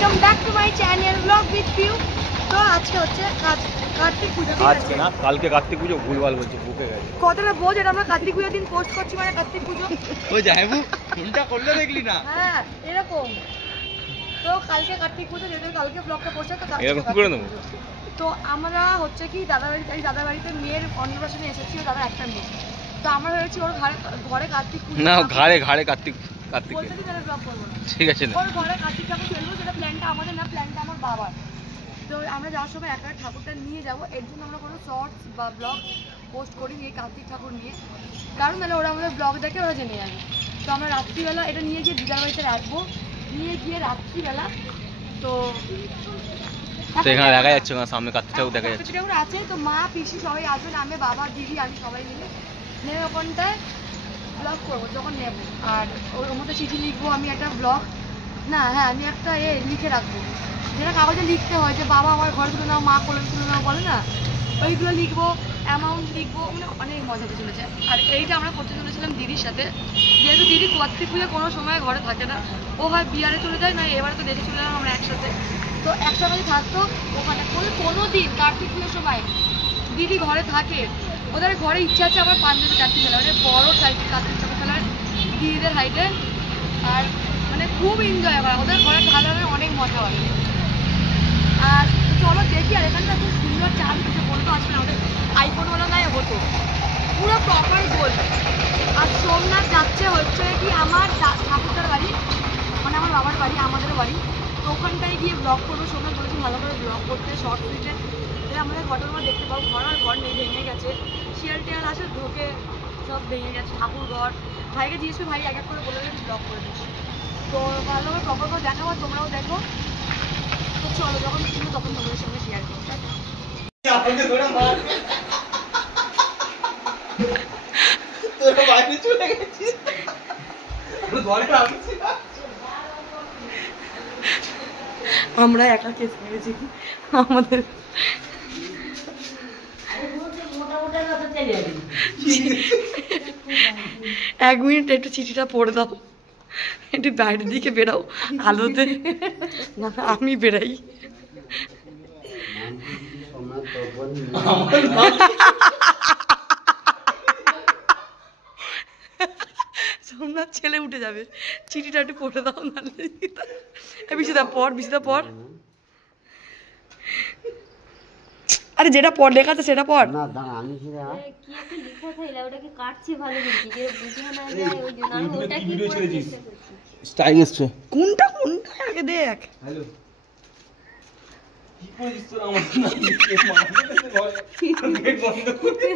Welcome back to my channel vlog with Piu. তো আজকে হচ্ছে কার্তিক পুজো। আজকে না, কালকে কার্তিক পুজো। ভুলভাল বলছি, বুকে গেছে। কতটা বোঝ, এটা আমরা কার্তিক পুজোর দিন পোস্ট করছি, মানে কার্তিক পুজো ওই যাইবু ফোনটা করলে দেখলি না? হ্যাঁ এরকম। তো কালকে কার্তিক পুজো, যেহেতু কালকে ব্লগটা পোস্ট হয় তো এরকম করে দেবো। তো আমরা হচ্ছে কি দাদা বাড়িতে মেয়ের অন্নপ্রাশনে এসেছি, ও দাদা একটা মেয়ে। তো আমরা ভেবেছি ওর ঘরে কার্তিক পুজো না, ঘাড়ে কার্তিক বলতে কি তাহলে ব্লগ করবো না, ঠিক আছে না। ওর ঘরে কার্তিক ঠাকুর ফেলবো, সেটা প্ল্যানটা আমাদের না, প্ল্যানটা আমার বাবার। তো আমরা যাওয়ার সময় একা ঠাকুরটা নিয়ে যাবো, এর জন্য আমরা কোনো শর্টস বা ব্লগ পোস্ট করিনি এই কার্তিক ঠাকুর নিয়ে, কারণ তাহলে ওরা আমাদের ব্লগ দেখে ওরা জেনে যাবে। তো আমরা রাত্রিবেলা এটা নিয়ে গিয়ে দিদার বাড়িতে রাখবো, নিয়ে গিয়ে রাত্রিবেলা তো এখানে দেখা যাচ্ছে না, সামনে কার্তিক ঠাকুর দেখা যাচ্ছে। ঠাকুর আছে, তো মা পিসি সবাই আসবে, আমি বাবা দিদি আমি সবাই মিলে নেমে ওখানটায় ব্লগ করবো যখন নেবো। আর ওর মধ্যে চিঠি লিখবো, আমি একটা ব্লগ না, হ্যাঁ আমি একটা লিখে রাখবো, যেটা কাগজে লিখতে হয় যে বাবা আমার ঘরে তুলে নাও, মা কোলে তুলে নাও বলে না, ওইগুলো লিখবো, অ্যামাউন্ট লিখবো, মানে অনেক মজা হতে চলেছে। আর এইটা আমরা করতে চলেছিলাম দিদির সাথে, যেহেতু দিদি কার্তিক পুজো কোনো সময় ঘরে থাকে না, ও হয় বিহারে চলে যায়, না এবারে তো দেখে চলে গেলাম আমরা একসাথে। তো একসাথে থাকতো ওখানে, কোনো দিন কার্তিক পুজোর সময় দিদি ঘরে থাকে, ওদের ঘরে ইচ্ছা আছে আমার পাঞ্জাবি কার্তিক খেলা, মানে বড় সাইকেল কার্তিক ঠাকুর খেলার দিদিদের হাইটে। আর মানে খুব এনজয় হয় ওদের ঘরে, ঢালানোর অনেক মজা হয়। আর চলো দেখি, আর এখানটা খুব সুন্দর চাল কিছু বলতে আসবে না, ওদের আইফোনওয়ালা নাই হতো, পুরো প্রপার গোল। আর সোমনাথ যাচ্ছে হচ্ছে কি আমার ঠাকুরটার বাড়ি, মানে আমার বাবার বাড়ি, আমাদের বাড়ি। তো ওখানটায় গিয়ে ব্লগ করবো, সোমনাথ বলেছি ভালো করে ব্লগ করতে, শর্ট ভিডিও। আমাদের ঘটনা দেখতে পাবো, ঘর আর ঘর নেই, ভেঙে গেছে, শিয়াল টিয়াল আসে ঢোকে, সব ভেঙে গেছে ঠাকুর ঘর। ভাইকে জিজ্ঞেস করে, ভাই এক এক করে বলে দিচ্ছি ব্লগ করে দিচ্ছি। তো ভালোভাবে প্রপার করে দেখাবো, তোমরাও দেখো। তো চলো, যখন ছিল তখন তোমাদের সঙ্গে শেয়ার করবো। আমরা একা কেস মেরেছি আমাদের। এক মিনিট একটু চিঠিটা পড়ে দাও, একটু বাইরের দিকে বেরাও আলোতে, না আমি বেরাই। সোমনাথ ছেলে উঠে যাবে, চিঠিটা একটু পড়ে দাও, নাহলে বিশিদা পর। আরে যেটা পড় লেখা আছে সেটা পড় না, দাঁড়া আমি সেটা কি একটা লেখা থাইলা, ওটাকে কাটছে ভালো করে, যে বুঝে না যায় ওই জন্য আমি ওটা কি ছেড়েছিস স্টাইল এসছে। কোনটা আগে দেখ। হ্যালো, কি করিস তোরা? আমার না গেট বন্ধ করে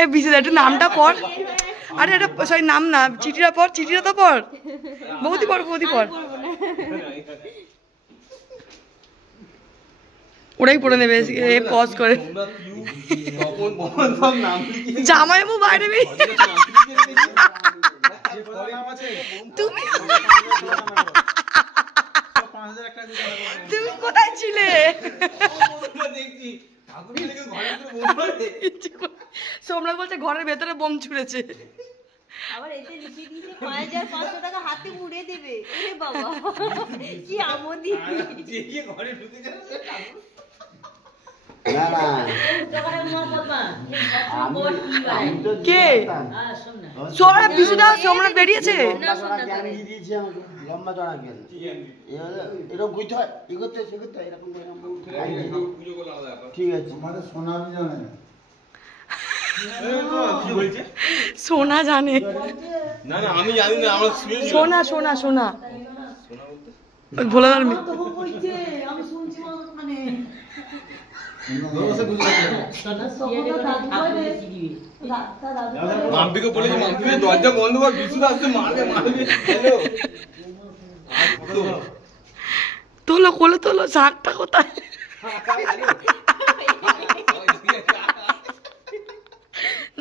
এ বিশিদা একটু নামটা পড়। আরে এটা সরি নাম না, চিঠিটা পড়, চিঠিটা তো পড়, বৌদি পড়। ওরাই পড়ে নেবে পজ করে। জামাইবু বাইরে তুমি কোথায় ছিলে? সোমনাথ বলছে ঘরের ভেতরে বোম ছুড়েছে। আবার এতে লিখে দিয়েছে 5500 টাকা হাতে উড়ে দেবে। আরে বাবা কি আমোদি, যে ঘরে ঢুকে যাচ্ছে না না কে সোমনাথ বিশুদা? সোমনাথ বেরিয়েছে, লম্বা চড়া জ্ঞান এরকম বুঝতে হয়, এগোতে সেগোতে এরকম ঠিক আছে। আমাদের সোনাবি জানে, সোনা জানে না না আমি জানি না, আমার সোনা ভোলাদার মেয়ে। আমি শুনছি মানে মাম্পিকে বলেছি, মাম্পি দরজা বন্ধ কর, বিশুদ আসছে মারবে। তোলো কোলে তোলো, শাকটা কোথায়?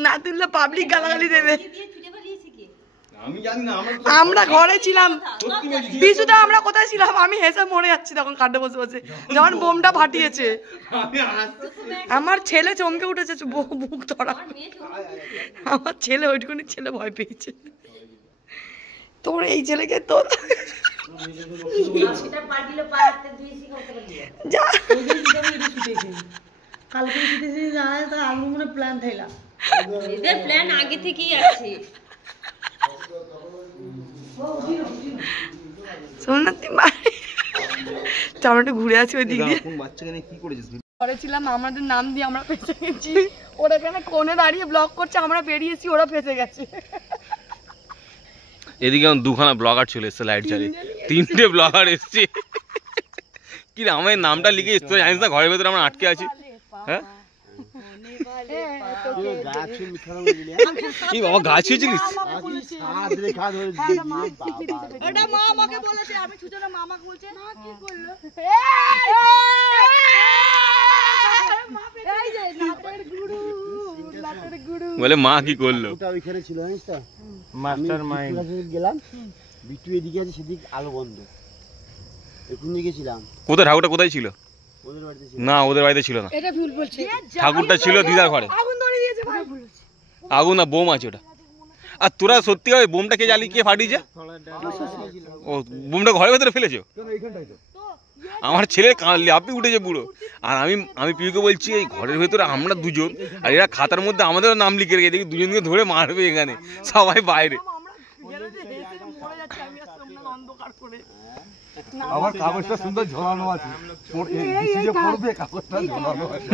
না তুললে পাবলিক গালাগালি দেবে। আমরা ঘরে ছিলাম বিশুদা, আমরা কোথায় ছিলাম? আমি হেসে মরে যাচ্ছি তখন কাঁদে বসে বসে, যখন বোমটা ফাটিয়েছে। আমার ছেলে চমকে উঠেছে, বুক ধরা। আমার ছেলে ওইটুকুনি ছেলে ভয় পেয়েছে। তোর এই ছেলেকে তো সেটা পাটিলে পাড়াতে দুইসি করতে পারি যা কালকে শিখেছি না তার আলু মনে প্ল্যান থাইলা এদের প্ল্যান আগে থেকেই আছে শোন না তুই আমরা একটু ঘুরে আছি ওই দিক দিয়ে কোন বাচ্চাকে নিয়ে কি করেছিস ঘরে ছিলাম আমাদের নাম দিয়ে আমরা ফেসে গেছি ওরা এখানে কোণে দাঁড়িয়ে ব্লক করছে আমরা বেরিয়েছি ওরা ফেসে গেছে এদিকে আমার দুখানা ব্লগার চলে এসছে লাইট জ্বালিয়ে 3টে ব্লগার এসছে কি রে আমার নামটা লিখে এসছে জানিস না ঘরের ভেতরে আমরা আটকে আছি হ্যাঁ কি বাবা গাছ ছুঁয়েছিলিস ওটা মা আমাকে বলেছে আমি ছুঁচোটা মা আমাকে বলছে না কি করলো বলে মা কি করলো ওটা ওইখানে ছিল জানিস তো মাস্টার মাইন্ড গেলাম বিটু এদিকে আছে সেদিক আলো বন্ধ এখন গেছিলাম কোথায় ঠাকুরটা কোথায় ছিল ওদের বাড়িতে ছিল না ওদের বাড়িতে ছিল না এটা ভুল বলছে ঠাকুরটা ছিল দিদার ঘরে আগুন ধরে দিয়েছে ভাই আগুন না বোম আছে ওটা আর তোরা সত্যি হয় বোমটা কে জ্বালিয়ে কে ফাটিয়েছে ও বোমটা ঘরের ভেতরে ফেলেছো আমার ছেলে লাফি উঠেছে পুরো আর আমি পিউকে বলছি এই ঘরের ভেতরে আমরা দুজন আর এরা খাতার মধ্যে আমাদেরও নাম লিখে রেখে দেখি দুজনকে ধরে মারবে এখানে সবাই বাইরে আমার কাগজটা সুন্দর ঝোলানো আছে পড়বে কাগজটা ঝোলানো আছে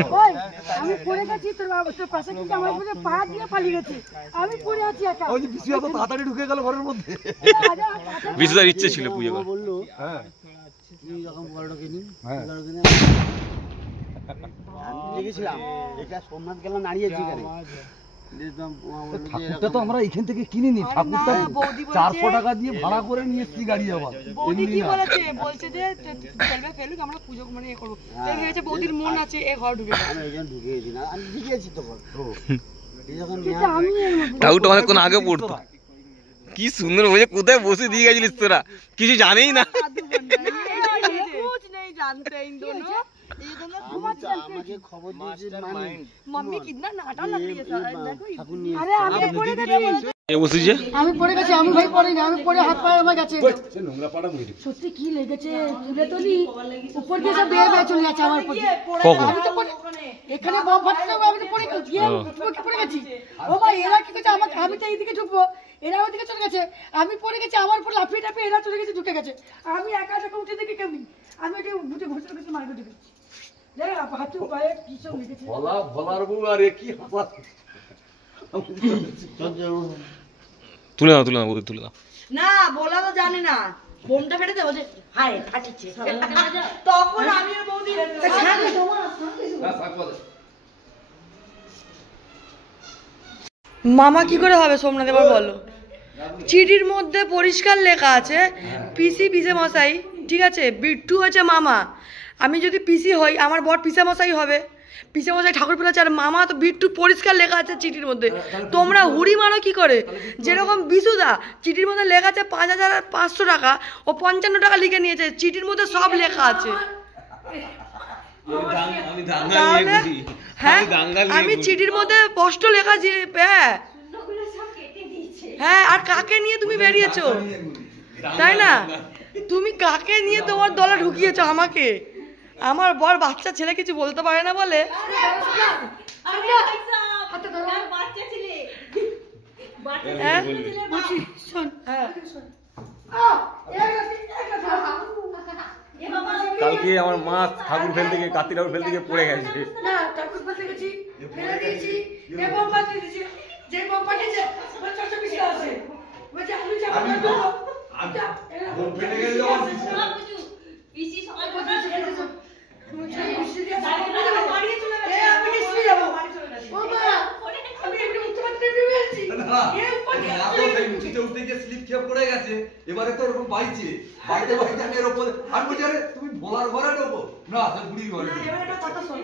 আমি পড়ে গেছি তোর বাবা তোর পাশে কিন্তু আমার উপরে পা দিয়ে পালিয়ে গেছে আমি পড়ে আছি একা ওই যে বিশু এত তাড়াতাড়ি ঢুকে গেল ঘরের মধ্যে বিশুদার ইচ্ছে ছিল পুজো করে বললো হ্যাঁ তুই যখন বড়টাকে নি হ্যাঁ। বড়টাকে নি আমি দেখেছিলাম এটা সোমনাথ গেলাম দাঁড়িয়েছি এখানে ঠাকুরটা তো আমরা এখান থেকে কিনিনি ঠাকুরটা 400 টাকা দিয়ে ভাড়া করে নিয়ে এসেছি গাড়ি আবার বৌদি কি বলেছে বলছে যে ফেলবে ফেলুক আমরা পুজো মানে এ করবো তাই ভেবেছে বৌদির মন আছে এ ঘর ঢুকে যাবে। আমি ওইখানে ঢুকিয়েছি না আমি ঢুকিয়েছি তখন এই যখন ঠাকুরটা অনেকক্ষণ আগে পড়তো কি সুন্দর বলে কোথায় বসে দিয়ে গেছিলিস তোরা কিছু জানেই না कुछ नहीं जानते इन दोनों ये दोनों আমাকে খবর দিয়েছে मम्मी कितना नाटक लग रही है सर देखो ঠাকুর নিয়ে আরে আমি পড়ে গেছি এ বসেছে আমি পড়ে গেছি আমি ভাই পড়ি না আমি পড়ে হাত পা আমার গেছে সে নোংরা পাড়া মুড়ি সত্যি কি লেগেছে তুলে তুলি উপর দিয়ে সব বেয়ে বেয়ে চলে যাচ্ছে আমার উপর দিয়ে। কখন আমি তো পড়ে এখানে বম ফাটছে আমি তো পড়ে গেছি পড়ে গেছি ও ভাই এরা কি করছে আমাকে আমি তো এইদিকে ঢুকবো এরা ওইদিকে চলে গেছে আমি পড়ে গেছি আমার উপর লাফিয়ে টাফিয়ে এরা চলে গেছে ঢুকে গেছে আমি একা একা উঠে দেখি কেউ নেই আমি ওটা বুঝে ঘষে ঘষে মার্কেট ঢুকেছি দেখ হাতে পায়ে কি সব লেগেছে ভলার বউ আর কি হাসা তুলে না বৌদি তুলে না না বলা তো জানে না বোমটা ফেটে দেবো যে হায় ফাটিছে তখন আমি আর বৌদি মামা কি করে হবে সোমনাথ এবার বলো চিঠির মধ্যে পরিষ্কার লেখা আছে পিসি পিসে মশাই ঠিক আছে বিট্টু হচ্ছে মামা আমি যদি পিসি হই আমার বর পিসে মশাই হবে পিসে মশাই ঠাকুর ফেলেছে আর মামা তো বিট্টু পরিষ্কার লেখা আছে চিঠির মধ্যে তোমরা হুড়ি মারো কি করে যেরকম বিশুদা চিঠির মধ্যে লেখা আছে 5,500 টাকা ও 55 টাকা লিখে নিয়েছে চিঠির মধ্যে সব লেখা আছে তাহলে হ্যাঁ আমি চিঠির মধ্যে স্পষ্ট লেখা যে হ্যাঁ আর কাকে নিয়ে তুমি বেরিয়েছো তাই না তুমি কাকে নিয়ে তোমার দলে ঢুকিয়েছো আমাকে আমার বর বাচ্চা ছেলে কিছু বলতে পারে না বলে কালকে আমার মা ঠাকুর ফেলতে গিয়ে কাতি ঠাকুর ফেলতে গিয়ে পড়ে গেছে না ঠাকুর ফেলতে গেছি ফেলে দিয়েছি এ বম পাঠিয়ে দিয়েছি যে বম পাঠিয়েছে ও 420 টাকা আছে বলছে আমি যাব না বম ফেটে গেল যখন পিসি সকাল এবারে তো ওরকম বাইছে বাইতে বাইতে আমি এর উপর আর বলছি আরে তুমি ভোলার ঘরে ঢোকো না সে বুড়ির ঘরে আমার কথা শোনো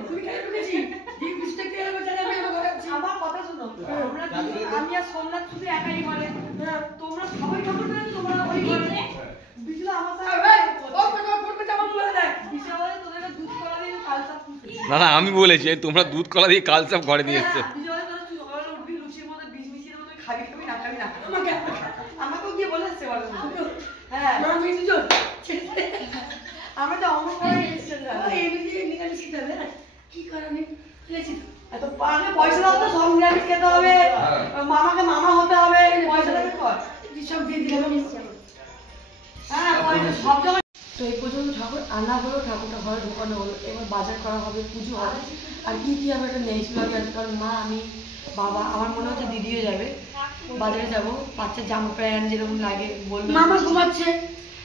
আমি আর সোমনাথ শুধু একাই বলে তোমরা সবাই ঠাকুর ফেলে তোমরা ওই ঘরে বিজলা আমার সাথে তোদের দুধ কলা দিয়ে কালসা না আমি বলেছি তোমরা দুধ কলা দিয়ে কাল সব ঘরে নিয়ে এসছো উঠবি লুচির মধ্যে বিষ মিশিয়ে দেবো তুই খাবি না খাবি না আমাকেও গিয়ে বলে এসছে হ্যাঁ মা মেয়ে দুজন আমরা তো অমর করে এসেছিলাম এমনি নিকালে শিখতে হবে কি কারণে বুঝেছি তো এত পাগে পয়সা দাও তো সব নিরামিষ খেতে হবে মামাকে মামা হতে হবে পয়সা দেবে তো সব দিয়ে দিলাম হ্যাঁ পয়সা সব জায়গায় তো এই পর্যন্ত ঠাকুর আনা হলো ঠাকুরটা ঘরে ঢোকানো হলো এবার বাজার করা হবে পুজো হবে আর কি কি হবে একটা নেক্সট ব্লগে আছে কারণ মা আমি বাবা আমার মনে হচ্ছে দিদিও যাবে বাজারে যাবো বাচ্চার জামা প্যান্ট যেরকম লাগে বলবো মামা ঘুমাচ্ছে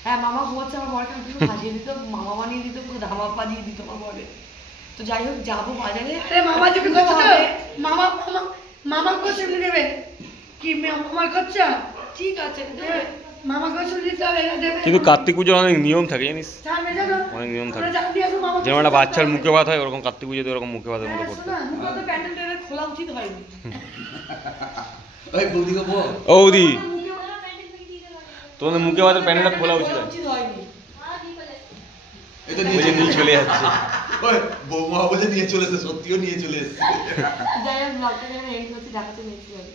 হ্যাঁ মামা ঘুমাচ্ছে আমার বরকে একটু সাজিয়ে দিত মামা বানিয়ে দিত পুরো ধামা দিয়ে দিত আমার বরে তো যাই হোক যাবো বাজারে আরে মামা যাবে করছে তো মামা মামা মামা কোসে নেবে কি মামার খরচা ঠিক আছে দেবে। মামা কোসে দিতে হবে এরা দেবে কিন্তু কার্তিক পুজোর অনেক নিয়ম থাকে জানিস, জানবে জানো অনেক নিয়ম থাকে। আমরা জানতে আসবো মামা যেমন একটা বাচ্চার মুখে ভাত হয় ওরকম কার্তিক পুজোতে ওরকম মুখে ভাতের মতো করতে হয়। মুখে তো প্যান্ডেল ট্যান্ডেল খোলা উচিত হয়নি ওই বৌদিকে বল ও দি তোমাদের মুখে ভাতের প্যান্ডেলটা খোলা উচিত হয়। উচিত হয়নি এটা বুঝে নিয়ে চলে যাচ্ছে। ওই বৌমা বলে নিয়ে চলে এসে সত্যিও নিয়ে চলে এসেছে যাই হোক ব্লগটা এখানে এন্ড করছি দেখাতে নেক্সট ব্লগে